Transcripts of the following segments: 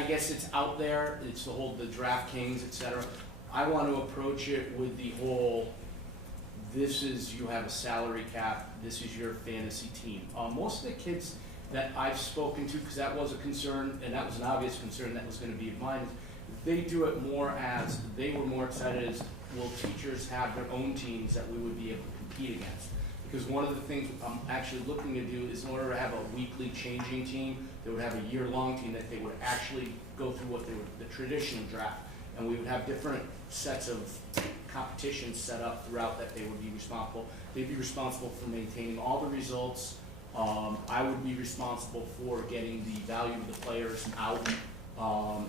I guess it's out there, it's the DraftKings, et cetera. I want to approach it with the whole, this is, you have a salary cap, this is your fantasy team. Most of the kids that I've spoken to, because that was a concern, and that was an obvious concern that was going to be of mine, they do it more as, they were more excited as, will teachers have their own teams that we would be able to compete against? Because one of the things I'm actually looking to do is in order to have a weekly changing team, they would have a year-long team that they would actually go through what they would, the traditional draft, and we would have different sets of competitions set up throughout that they would be responsible. They'd be responsible for maintaining all the results. I would be responsible for getting the value of the players out,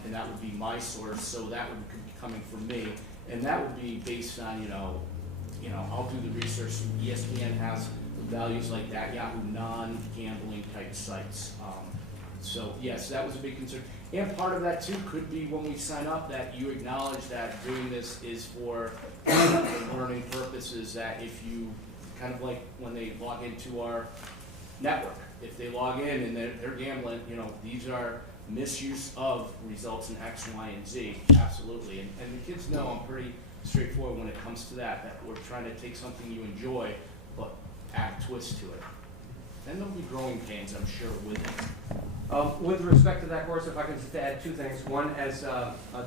and that would be my source, so that would be coming from me. And that would be based on, I'll do the research. ESPN has values like that, Yahoo non-gambling type sites. So yes, that was a big concern. And part of that too could be when we sign up that you acknowledge that doing this is for learning purposes, that if you, kind of like when they log into our network, if they log in and they're gambling, these are misuse of results in X, Y, and Z, absolutely. And the kids know I'm pretty straightforward when it comes to that we're trying to take something you enjoy, but add a twist to it. And there'll be growing pains, I'm sure, with it. With respect to that course, if I can just add two things. One, as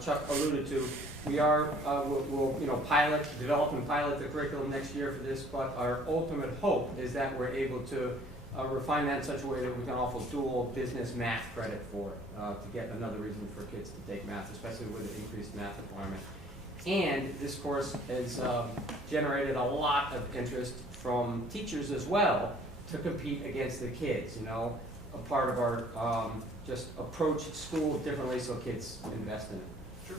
Chuck alluded to, we are, we'll develop and pilot the curriculum next year for this, but our ultimate hope is that we're able to refine that in such a way that we can offer dual business math credit for it, to get another reason for kids to take math, especially with the increased math requirement. And this course has generated a lot of interest from teachers as well to compete against the kids, a part of our just approach school differently so kids invest in it. Sure.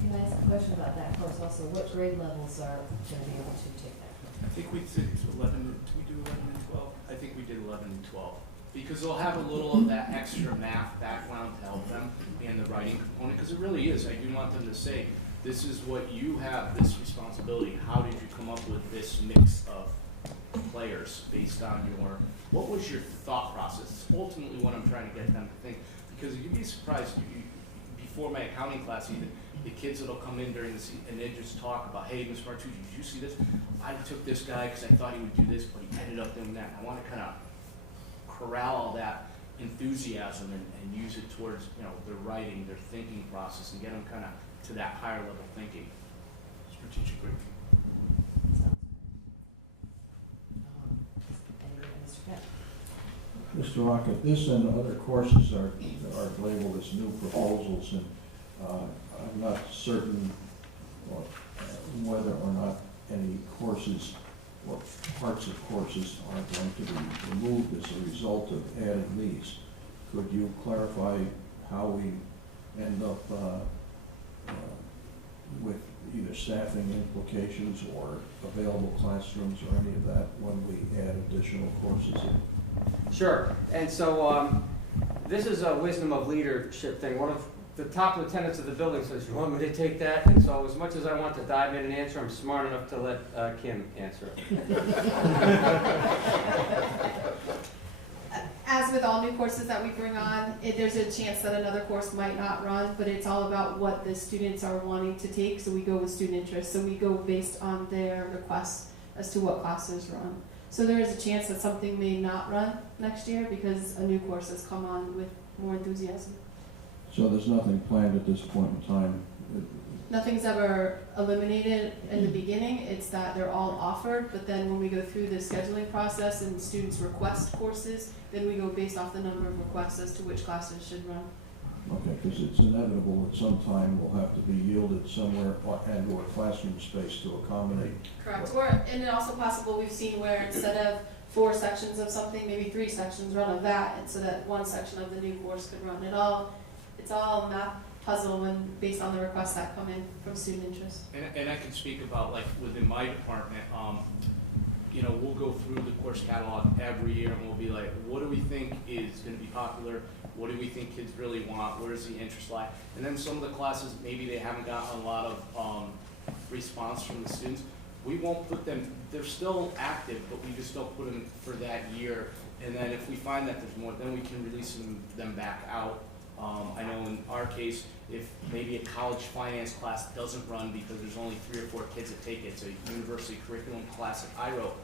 Can I ask a question about that course also? What grade levels are going to be able to take that course? I think we did 11, did we do 11 and 12? I think we did 11 and 12. Because they'll have a little of that extra math background to help them and the writing component, because it really is. I do want them to say, this is what you have, this responsibility. How did you come up with this mix of players based on what was your thought process? Ultimately what I'm trying to get them to think, because you'd be surprised, before my accounting class even, the kids that'll come in during the season and they just talk about, hey, Ms. Martucci, did you see this? I took this guy because I thought he would do this, but he ended up doing that. I want to kind of corral all that enthusiasm and use it towards their writing, their thinking process, and get them kind of to that higher level thinking. Strategic thinking. Mr. Rocket, this and other courses are labeled as new proposals, and I'm not certain whether or not any courses or parts of courses are going to be removed as a result of adding these. Could you clarify how we end up with either staffing implications or available classrooms or any of that when we add additional courses in? Sure. And so this is a wisdom of leadership thing. One of the top lieutenants of the building says, you want me to take that? And so as much as I want to dive in and answer, I'm smart enough to let Kim answer it. As with all new courses that we bring on, there's a chance that another course might not run, but it's all about what the students are wanting to take, so we go with student interest. So we go based on their requests as to what classes run. So there is a chance that something may not run next year because a new course has come on with more enthusiasm. So there's nothing planned at this point in time? Nothing's ever eliminated in the beginning. It's that they're all offered, but then when we go through the scheduling process and students request courses, then we go based off the number of requests as to which classes should run. Okay, because it's inevitable that some time will have to be yielded somewhere and/or classroom space to accommodate. Correct. And it's also possible we've seen where instead of 4 sections of something, maybe 3 sections run of that, and so that 1 section of the new course could run. It's all math puzzle when based on the requests that come in from student interest. And I can speak about, like, within my department, we'll go through the course catalog every year and we'll be like, what do we think is going to be popular? What do we think kids really want? Where does the interest lie? And then some of the classes, maybe they haven't gotten a lot of response from the students. We won't put them, they're still active, but we just don't put them for that year And then if we find that there's more, then we can release them back out. I know in our case, if maybe a college finance class doesn't run because there's only 3 or 4 kids that take it, it's a university curriculum class that I wrote,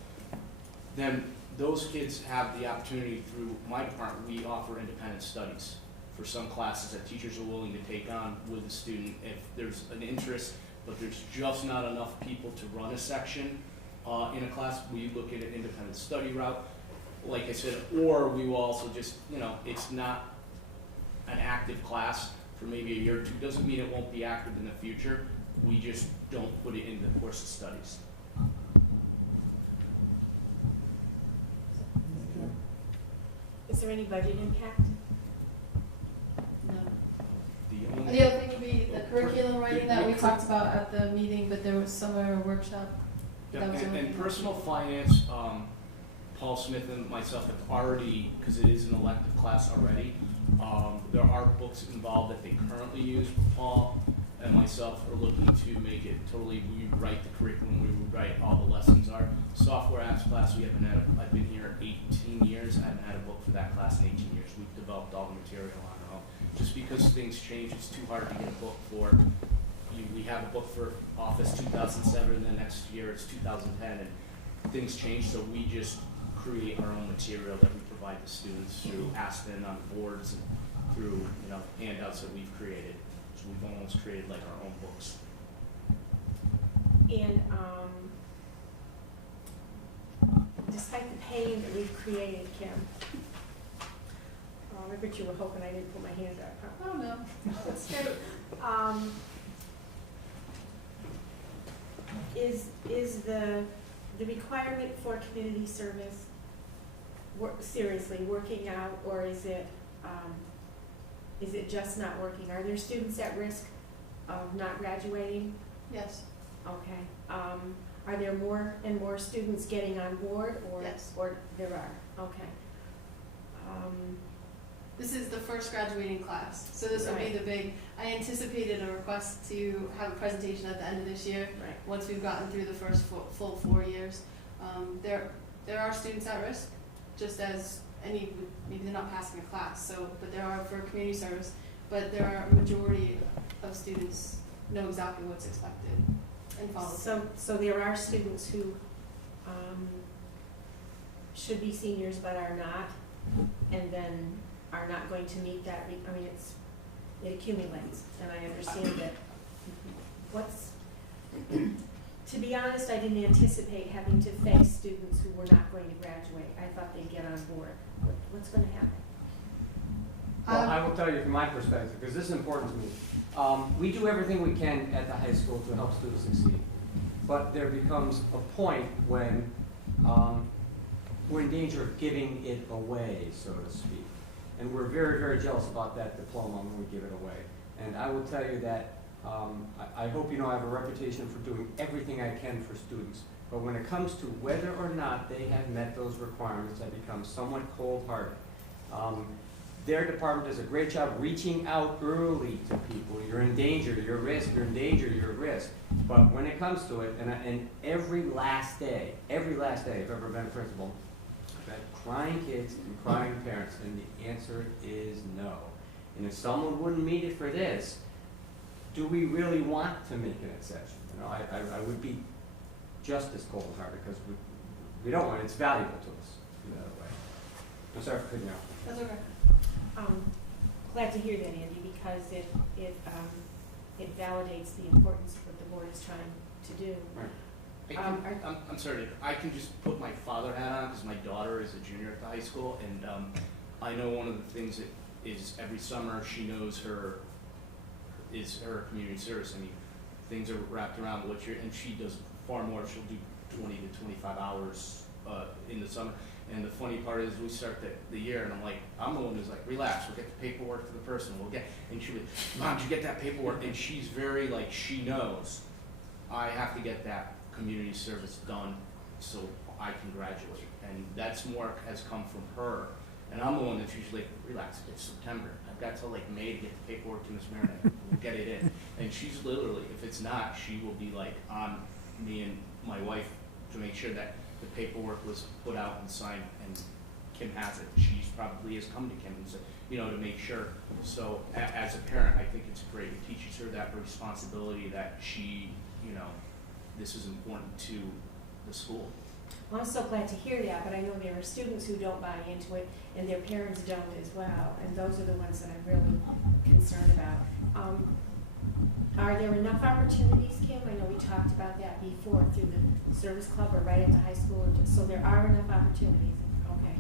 then those kids have the opportunity through my department. We offer independent studies for some classes that teachers are willing to take on with a student if there's an interest, but there's just not enough people to run a section in a class. We look at an independent study route, like I said, or we will also just, you know, it's not an active class for maybe a year or two. Doesn't mean it won't be active in the future. We just don't put it in the course of studies. Is there any budget impact? No. The only The other thing would be the curriculum writing that we talked about at the meeting, but there was somewhere a workshop. Yeah, That was the only and thing. personal finance, Paul Smith and myself have already, because it is an elective class already, there are books involved that they currently use. Paul and myself are looking to make it totally, we write the curriculum, we write all the lessons. Our software apps class, we haven't had, I've been here 18 years, I haven't had a book for that class in 18 years. We've developed all the material on our own. Just because things change, it's too hard to get a book for. We have a book for Office 2007, and then next year it's 2010, and things change, so we just create our own material that we provide to students through Aspen on boards and through, you know, handouts that we've created. So we've almost created like our own books. And despite the pain that we've created, Kim, I bet you were hoping I didn't put my hand up. Huh? Oh, no. That's true. Is the requirement for community service seriously working out, or is it just not working? Are there students at risk of not graduating? Yes. Okay. Are there more and more students getting on board, or Yes. or there are? Okay. This is the first graduating class, so this will be Right. the big, I anticipated a request to have a presentation at the end of this year, Right. once we've gotten through the first full 4 years. There are students at risk, just as any, maybe they're not passing a class, so, but there are for community service, but there are a majority of students know exactly what's expected and follow through. So there are students who should be seniors but are not, and then are not going to meet that. I mean, it accumulates, and I understand that. To be honest, I didn't anticipate having to face students who were not going to graduate. I thought they'd get on board. What's going to happen? Well, I will tell you from my perspective, because this is important to me. We do everything we can at the high school to help students succeed. But there becomes a point when we're in danger of giving it away, so to speak. And we're very, very jealous about that diploma when we give it away. And I will tell you that I hope you know I have a reputation for doing everything I can for students. But when it comes to whether or not they have met those requirements, I become somewhat cold-hearted. Their department does a great job reaching out early to people. You're in danger, you're at risk, you're in danger, you're at risk. But when it comes to it, and every last day I've ever been a principal, I've had crying kids and crying parents, and the answer is no. And if someone wouldn't meet it for this, do we really want to make an exception? You know, I would be just as cold-hearted, because we don't want it. It's valuable to us in that way. I'm sorry for cutting you off. That's okay. Glad to hear that, Andy, because it validates the importance of what the board is trying to do. Right. I'm sorry, I can just put my father hat on because my daughter is a junior at the high school, and I know one of the things that is every summer she knows her community service. I mean, things are wrapped around what you're, and she does far more. She'll do 20 to 25 hours in the summer. And the funny part is we start the year, and I'm the one who's like, relax, we'll get the paperwork to the person, and she'll be, Mom, did you get that paperwork? And she's very she knows I have to get that community service done so I can graduate. And that's more has come from her. And I'm the one that's usually like, relax, it's September. I've got till May to get the paperwork to Miss Marinette. We'll get it in. And she's literally, if it's not, she will be on me and my wife to make sure that the paperwork was put out and signed and Kim has it. She's probably has come to Kim and said, you know, to make sure. So as a parent, I think it's great. It teaches her that responsibility that she, you know, this is important to the school. Well, I'm so glad to hear that, but I know there are students who don't buy into it, and their parents don't as well, and those are the ones that I'm really concerned about. Are there enough opportunities, Kim? I know we talked about that before through the service club or right at the high school, so there are enough opportunities. Okay.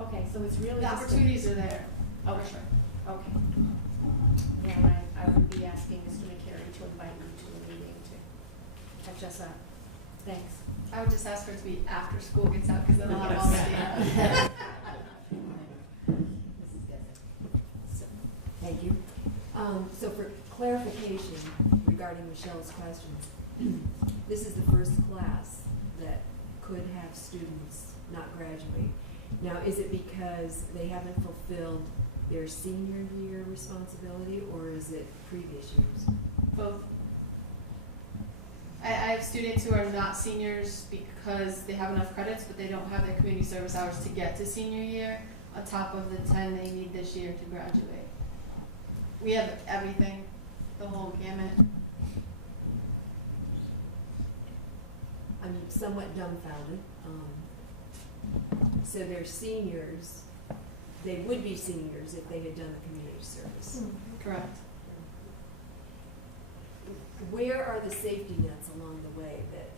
Okay, so it's really The just opportunities are there, Okay. for sure. Okay. Yeah, I would be asking Mr. McCary to invite you to a meeting to catch us up. Thanks. I would just ask for it to be after school gets out, because then I'll have all the data. Mrs. Geser. So, Thank you. So for clarification regarding Michelle's questions, this is the first class that could have students not graduate. Now, is it because they haven't fulfilled their senior year responsibility, or is it previous years? Both. I have students who are not seniors because they have enough credits, but they don't have their community service hours to get to senior year on top of the 10 they need this year to graduate. We have everything, the whole gamut. I'm somewhat dumbfounded. So they're seniors, they would be seniors if they had done the community service. Correct. Where are the safety nets along the way that,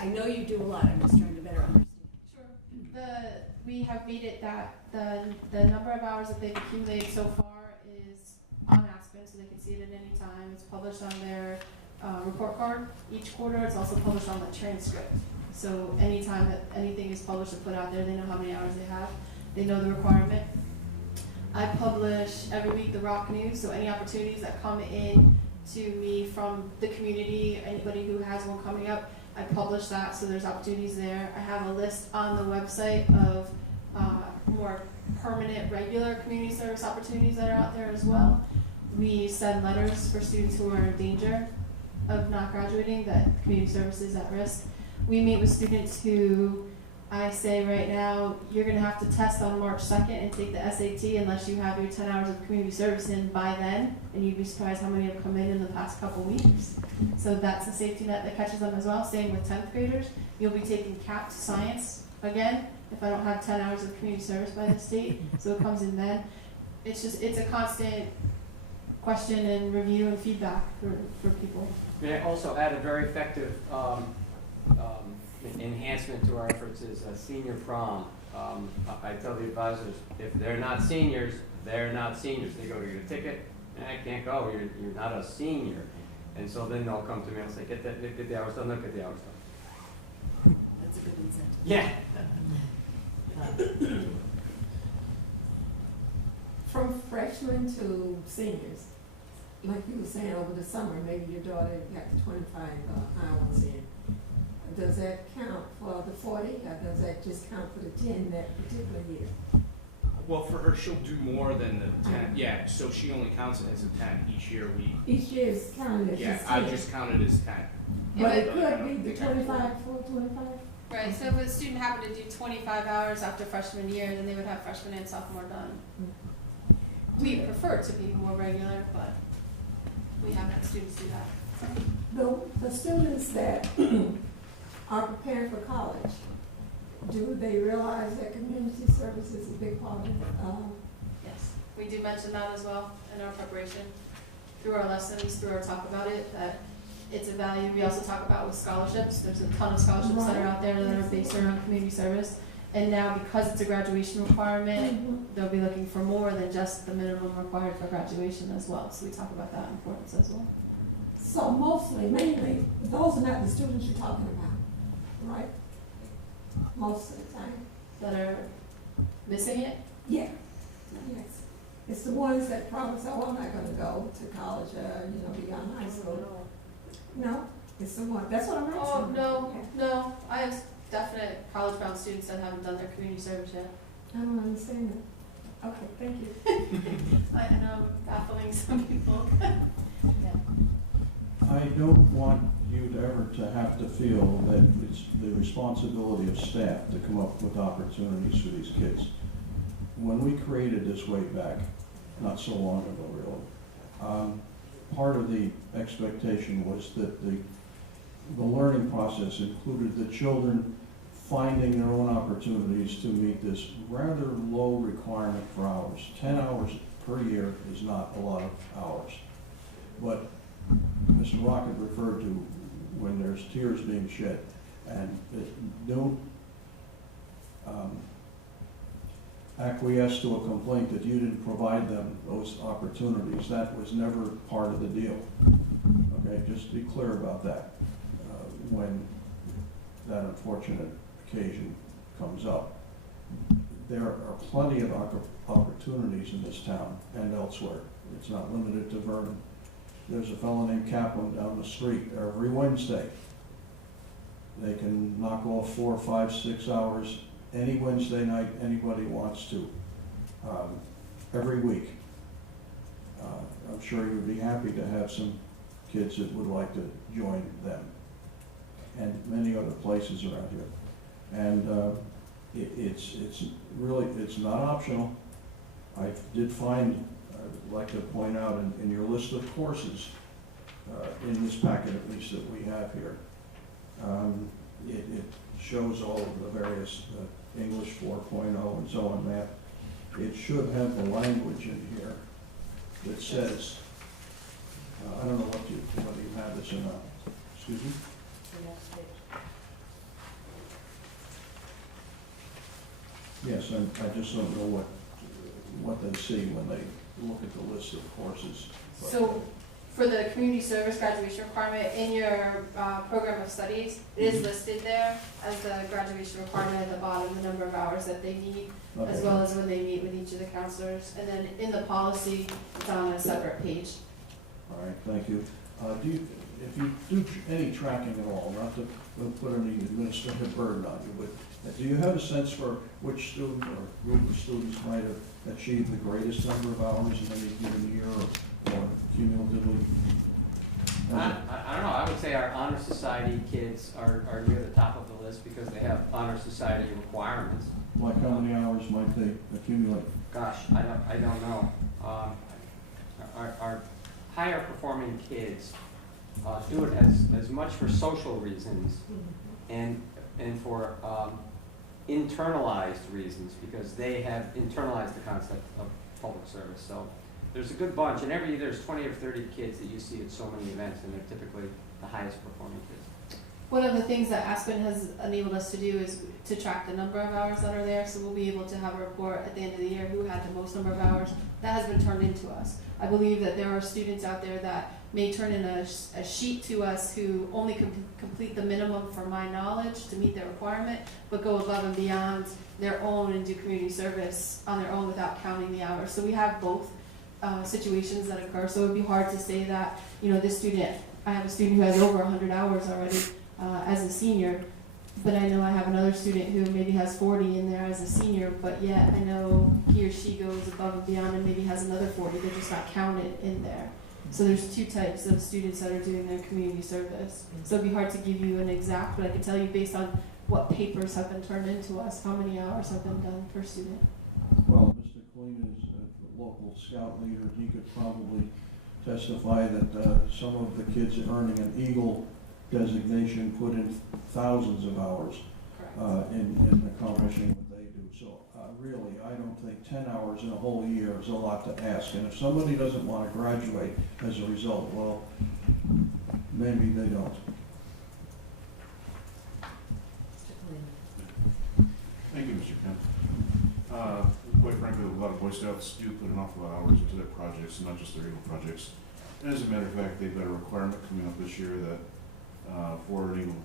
I know you do a lot, I'm just trying to better understand. Sure. We have made it that the number of hours that they've accumulated so far is on Aspen, so they can see it at any time. It's published on their report card each quarter. It's also published on the transcript. So anytime that anything is published and put out there, they know how many hours they have. They know the requirement. I publish every week the Rock News, so any opportunities that come in to me from the community, anybody who has one coming up, I publish that, so there's opportunities there. I have a list on the website of more permanent, regular community service opportunities that are out there as well. We send letters for students who are in danger of not graduating, that community service is at risk. We meet with students who I say right now, you're going to have to test on March 2nd and take the SAT unless you have your 10 hours of community service in by then, and you'd be surprised how many have come in the past couple weeks. So that's a safety net that catches them as well. Same with 10th graders. You'll be taking CAP science again if I don't have 10 hours of community service by the state, so it comes in then. It's a constant question and review and feedback for people. May I also add a very effective enhancement to our efforts is a senior prom. I tell the advisors, if they're not seniors, they're not seniors. They go to your ticket, I can't go, you're not a senior. And so then they'll come to me and say, get the hours done, look at the hours done. That's a good incentive. Yeah. From freshmen to seniors, like you were saying over the summer, maybe your daughter got the 25 hours in. Does that count for the 40, or does that just count for the 10 that particular year? Well, for her, she'll do more than the 10. Yeah, so she only counts it as a 10 each year. Each year is counted as Yeah, just I 10. just counted as 10. But it I could don't be the think I- 25 for 25? Right, so if a student happened to do 25 hours after freshman year, then they would have freshman and sophomore done. We prefer it to be more regular, but we have had students do that. The students that are preparing for college, do they realize that community service is a big part of it? Yes, we do mention that as well in our preparation, through our lessons, through our talk about it, that it's a value. We also talk about with scholarships. There's a ton of scholarships that are out there that are based around community service. And now because it's a graduation requirement, they'll be looking for more than just the minimum required for graduation as well. So we talk about that importance as well. So mostly, mainly, those are not the students you're talking about, right? Most of the time. That are missing it? Yeah, yes. It's the ones that probably say, oh, I'm not gonna go to college, beyond high school. No, it's the one, that's what I'm asking. Oh, no. I have definite college-bound students that haven't done their community service yet. I don't understand that. Okay, thank you. I know I'm baffling some people. I don't want you ever to have to feel that it's the responsibility of staff to come up with opportunities for these kids. When we created this way back, not so long ago really, part of the expectation was that the learning process included the children finding their own opportunities to meet this rather low requirement for hours. 10 hours per year is not a lot of hours. But Mr. Rocket referred to when there's tears being shed, and don't acquiesce to a complaint that you didn't provide them those opportunities. That was never part of the deal. Okay, just be clear about that when that unfortunate occasion comes up. There are plenty of opportunities in this town and elsewhere. It's not limited to Vernon. There's a fellow named Kaplan down the street every Wednesday. They can knock off 4, 5, 6 hours any Wednesday night anybody wants to, every week. I'm sure you'd be happy to have some kids that would like to join them, and many other places around here. And it's really, it's not optional. I did find, I'd like to point out in your list of courses, in this packet at least that we have here, it shows all of the various English 4.0 and so on, math. It should have the language in here that says, I don't know whether you have this or not. Excuse me? Yes, I just don't know what they see when they look at the list of courses. So for the community service graduation requirement in your program of studies, it is listed there as the graduation requirement at the bottom, the number of hours that they need, as well as when they meet with each of the counselors. And then in the policy, it's on a separate page. All right, thank you. If you do any tracking at all, not to put any administrative burden on you, but do you have a sense for which student or group of students might have achieved the greatest number of hours in any given year or cumulatively? I don't know, I would say our honor society kids are near the top of the list because they have honor society requirements. Like how many hours might they accumulate? Gosh, I don't know. Our higher performing kids do it as much for social reasons and for internalized reasons, because they have internalized the concept of public service. So there's a good bunch, and every year there's 20 or 30 kids that you see at so many events, and they're typically the highest performing kids. One of the things that Aspen has enabled us to do is to track the number of hours that are there, so we'll be able to have a report at the end of the year who had the most number of hours. That has been turned into us. I believe that there are students out there that may turn in a sheet to us who only complete the minimum for my knowledge to meet their requirement, but go above and beyond their own and do community service on their own without counting the hours. So we have both situations that occur, so it would be hard to say that, you know, this student, I have a student who has over 100 hours already as a senior, but I know I have another student who maybe has 40 in there as a senior, but yet I know he or she goes above and beyond and maybe has another 40, they're just not counted in there. So there's two types of students that are doing their community service. So it'd be hard to give you an exact, but I can tell you based on what papers have been turned into us, how many hours have been done per student. Well, Mr. Queen is a local scout leader. He could probably testify that some of the kids earning an Eagle designation put in thousands of hours in accomplishing what they do. So really, I don't think 10 hours in a whole year is a lot to ask. And if somebody doesn't want to graduate as a result, well, maybe they don't. Thank you, Mr. Kemp. Quite frankly, a lot of Boy Scouts do put an awful lot of hours into their projects, not just their Eagle projects. And as a matter of fact, they've got a requirement coming up this year that for an Eagle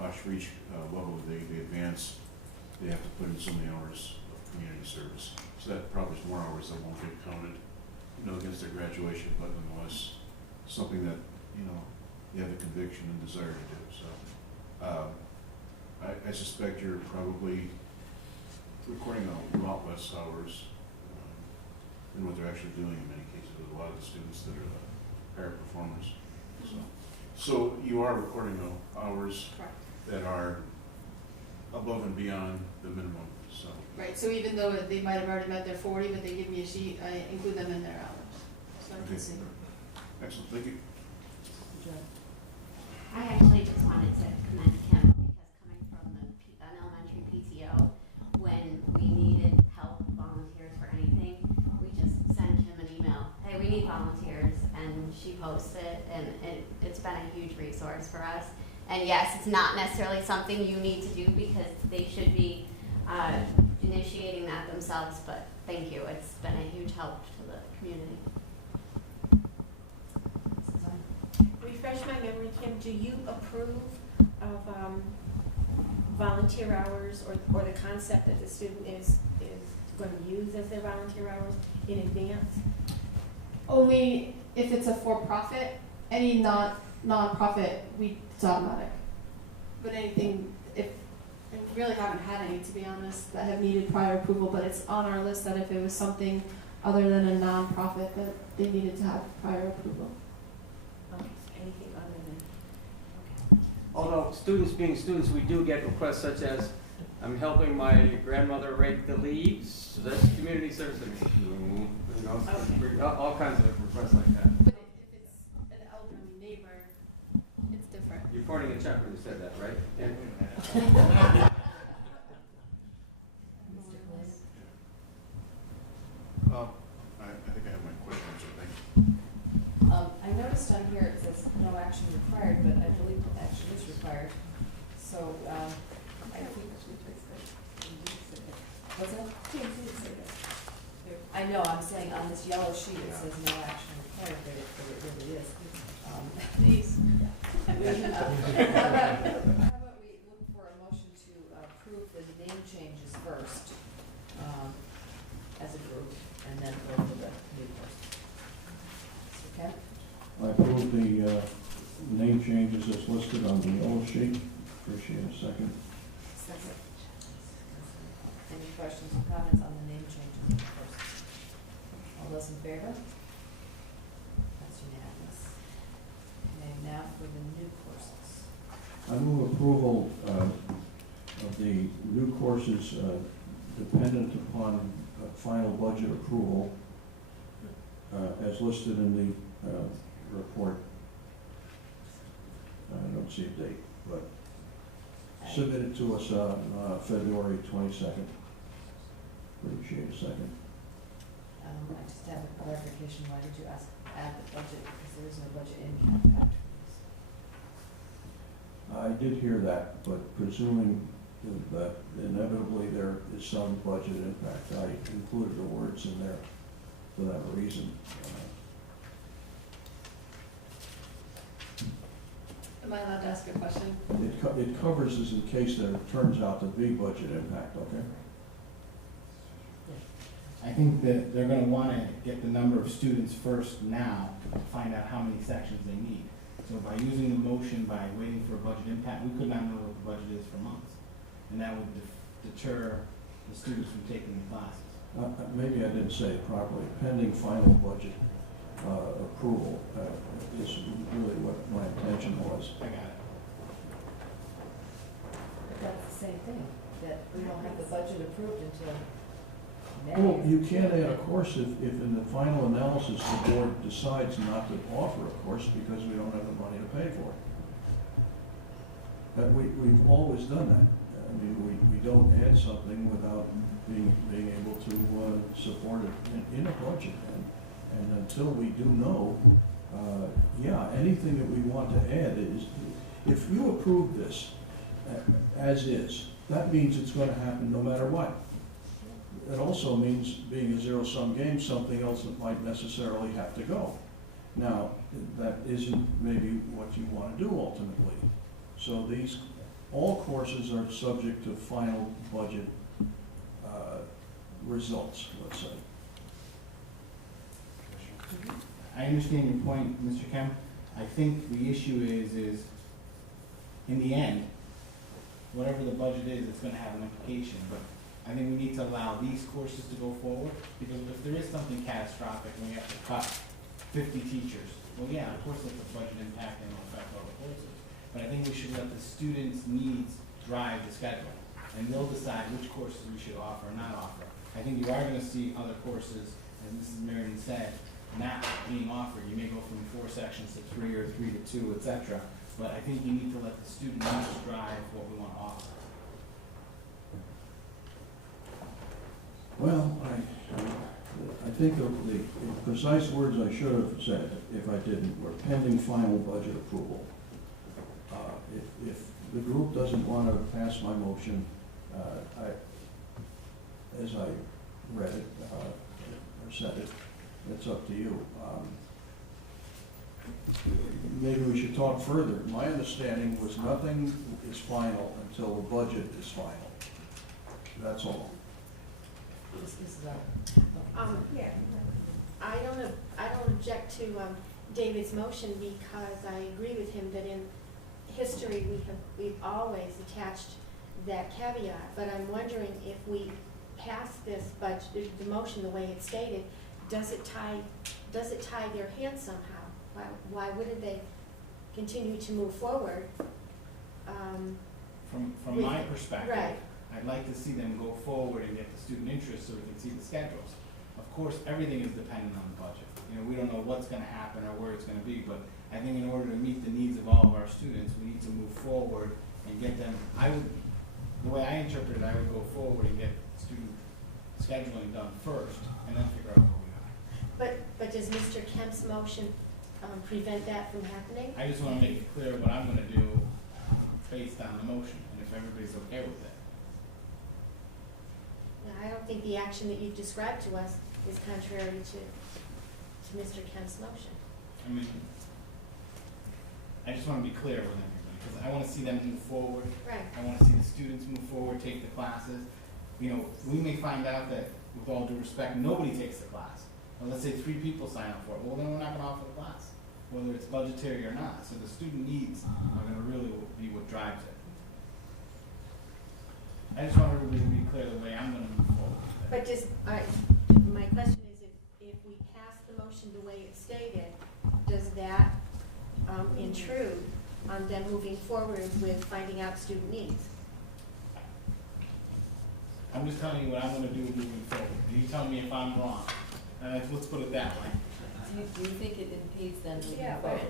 last reach level they advance, they have to put in so many hours of community service. So that probably is more hours that won't get counted, you know, against their graduation, but nonetheless, something that, you know, you have a conviction and desire to do. So I suspect you're probably recording a lot less hours than what they're actually doing in many cases with a lot of the students that are the higher performers. So you are recording though hours Correct. that are above and beyond the minimum, so. Right, so even though they might have already met their 40, but they give me a sheet, I include them in their hours. So I can Okay. see. Excellent, thank you. I actually just wanted to commend Kim because coming from an elementary PTO, when we needed help, volunteers for anything, we just sent Kim an email, hey, we need volunteers, and she posts it, and it's been a huge resource for us. And yes, it's not necessarily something you need to do because they should be initiating that themselves, but thank you, it's been a huge help to the community. Refresh my memory, Kim, do you approve of volunteer hours or the concept that the student is going to use as their volunteer hours in advance? Only if it's a for-profit, any non-profit, it's automatic. But anything, we really haven't had any, to be honest, that have needed prior approval, but it's on our list that if it was something other than a non-profit, that they needed to have prior approval. Anything other than, Although students being students, we do get requests such as, I'm helping my grandmother rake the leaves, so that's community service. You know, all kinds of requests like that. But if it's an elderly neighbor, it's different. You're pointing at Chuck when you said that, right? Yeah. I think I have my questions, so thank you. I noticed on here it says no action required, but I believe action is required. So, I think. What's that? I know, I'm saying on this yellow sheet it says no action required, but it really is. Please. How about we look for a motion to approve the name changes first, as a group, and then go for the new person. Okay? I approve the name changes as listed on the yellow sheet. Appreciate a second. Second. Any questions or comments on the name changes first? All those in favor? That's unanimous. Okay, now for the new courses. I move approval of the new courses dependent upon final budget approval as listed in the report. I don't see a date, but submitted to us on February 22nd. Appreciate a second. I just have a clarification, why did you add the budget, because there is no budget impact? I did hear that, but presuming that inevitably there is some budget impact, I included the words in there for that reason. Am I allowed to ask a question? It covers us in case there turns out to be budget impact, okay? I think that they're gonna wanna get the number of students first now, to find out how many sections they need. So by using the motion, by waiting for a budget impact, we could not know what the budget is for months. And that would deter the students from taking the classes. Maybe I didn't say it properly. Pending final budget approval is really what my intention was. I got it. That's the same thing, that we don't have the budget approved until May. Well, you can't add a course if in the final analysis the board decides not to offer a course because we don't have the money to pay for it. We've always done that. I mean, we don't add something without being able to support it in a budget. And until we do know, yeah, anything that we want to add is, if you approve this as is, that means it's going to happen no matter what. It also means, being a zero-sum game, something else that might necessarily have to go. Now, that isn't maybe what you want to do ultimately. So all courses are subject to final budget results, let's say. I understand your point, Mr. Kemp. I think the issue is in the end, whatever the budget is, it's gonna have an implication, but I think we need to allow these courses to go forward, because if there is something catastrophic and we have to cut 50 teachers, well, yeah, of course, it's a budget impact and it'll affect all the courses. But I think we should let the students' needs drive the schedule, and they'll decide which courses we should offer or not offer. I think you are gonna see other courses, as Mrs. Marion said, not being offered. You may go from 4 sections to 3 or 3 to 2, etc. But I think you need to let the student needs drive what we want to offer. Well, I think the precise words I should have said, if I didn't, were pending final budget approval. If the group doesn't want to pass my motion, as I read it, or said it, it's up to you. Maybe we should talk further. My understanding was nothing is final until the budget is final. That's all. This is Yeah, I don't object to David's motion because I agree with him that in history we've always attached that caveat. But I'm wondering if we pass this budget, the motion the way it's stated, does it tie their hands somehow? Why wouldn't they continue to move forward? From my perspective, Right. I'd like to see them go forward and get the student interest so we can see the schedules. Of course, everything is dependent on the budget. You know, we don't know what's gonna happen or where it's gonna be, but I think in order to meet the needs of all of our students, we need to move forward and get them, the way I interpret it, I would go forward and get student scheduling done first, and then figure out where we are. But does Mr. Kemp's motion prevent that from happening? I just wanna make it clear what I'm gonna do based on the motion, and if everybody's okay with it. I don't think the action that you've described to us is contrary to Mr. Kemp's motion. I mean, I just wanna be clear with everybody, because I wanna see them move forward. Right. I wanna see the students move forward, take the classes. You know, we may find out that, with all due respect, nobody takes the class. Well, let's say 3 people sign up for it, well, then we're not gonna offer the class, whether it's budgetary or not. So the student needs are gonna really be what drives it. I just want everybody to be clear the way I'm gonna move forward. But my question is, if we pass the motion the way it's stated, does that intrude on them moving forward with finding out student needs? I'm just telling you what I'm gonna do moving forward. You tell me if I'm wrong. Let's put it that way. Do you think it impedes them moving Yeah, forward?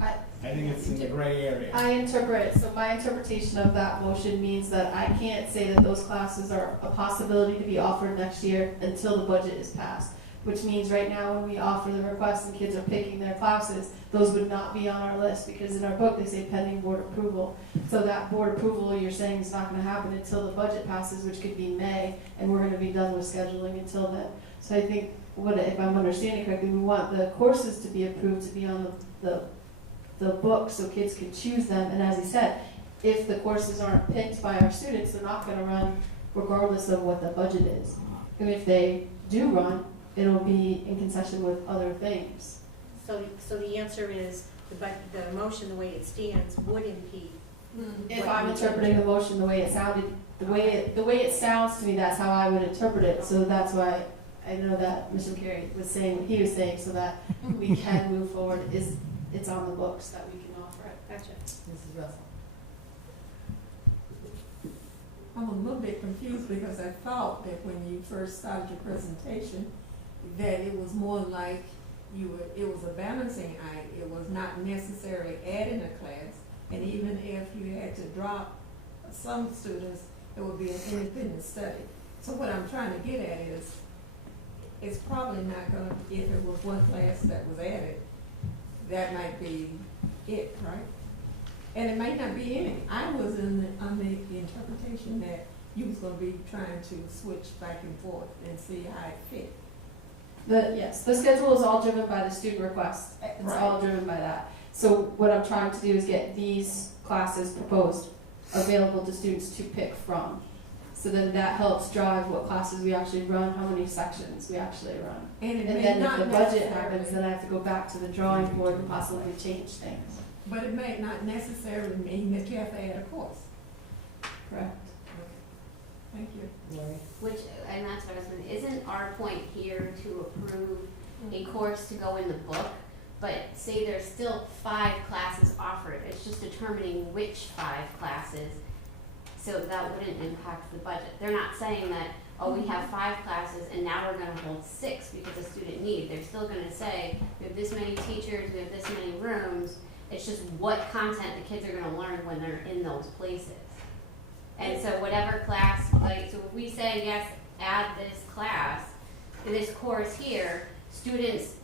I think it's in the gray area. So my interpretation of that motion means that I can't say that those classes are a possibility to be offered next year until the budget is passed. Which means right now when we offer the request and kids are picking their classes, those would not be on our list because in our book they say pending board approval. So that board approval you're saying is not gonna happen until the budget passes, which could be May, and we're gonna be done with scheduling until then. So I think, if I'm understanding correctly, we want the courses to be approved to be on the book so kids can choose them. And as he said, if the courses aren't picked by our students, they're not gonna run regardless of what the budget is. And if they do run, it'll be in concession with other things. So the answer is, the motion, the way it stands, would impede. If I'm interpreting the motion the way it sounded, the way it sounds to me, that's how I would interpret it. So that's why I know that Mr. Carey was saying what he was saying, so that we can move forward. It's on the books that we can offer it. Gotcha. Mrs. Russell? I'm a little bit confused because I thought that when you first started your presentation, that it was more like it was a balancing act. It was not necessarily adding a class, and even if you had to drop some students, it would be an independent study. So what I'm trying to get at is, it's probably not gonna, if it was one class that was added, that might be it, right? And it might not be any. I was on the interpretation that you was gonna be trying to switch back and forth and see how it fit. Yes, the schedule is all driven by the student request. It's all driven by that. So what I'm trying to do is get these classes proposed available to students to pick from. So then that helps drive what classes we actually run, how many sections we actually run. And then if the budget happens, then I have to go back to the drawing board and possibly change things. But it may not necessarily mean that you have to add a course. Correct. Thank you. Lori? Which, and that's what I was saying, isn't our point here to approve a course to go in the book? but say there's still 5 classes offered, it's just determining which 5 classes, so that wouldn't impact the budget. They're not saying that, oh, we have 5 classes and now we're gonna hold 6 because of student need. They're still gonna say, we have this many teachers, we have this many rooms. It's just what content the kids are gonna learn when they're in those places. And so whatever class, like, so if we say, yes, add this class, this course here, students